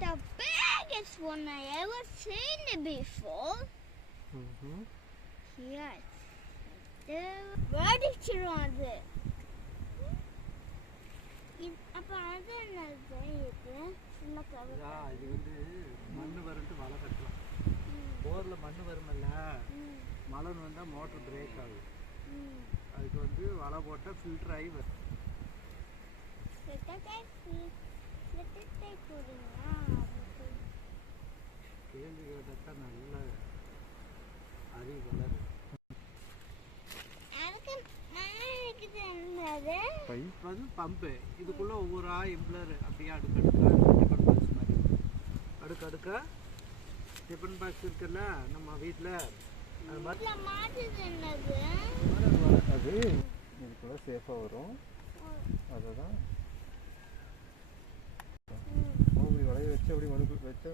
the biggest one I ever seen before. Yes. வெடிச்சிரும் அது. அப்ப அது என்னது இது? இது வந்து மண்ணு வரட்டு வலை கட்டலாம். போர்ல மண்ணு வருமல்ல, மழை வந்தா மோட்டர் பிரேக் ஆகும். அதுக்கு வந்து வலை போட்டா ஃபில்டர் ஆகி வரும். கேள்வி கேட்டா நல்ல அறிவு வளரும். வந்து பம்பு இதுக்குள்ள ஒவ்வொரு இம்ப்ளர் அப்படியே அடுக்கடுக்கா டிஃபன் பாக்ஸ் மாதிரி அடுக்கடுக்கா டிஃபன் பாக்ஸ் இருக்குல்ல நம்ம வீட்டில் அது மாதிரி அது இதுக்குள்ள சேஃபாக வரும். அதுதான் அப்படி வளைய வச்சு அப்படி மனுக்கு வச்சா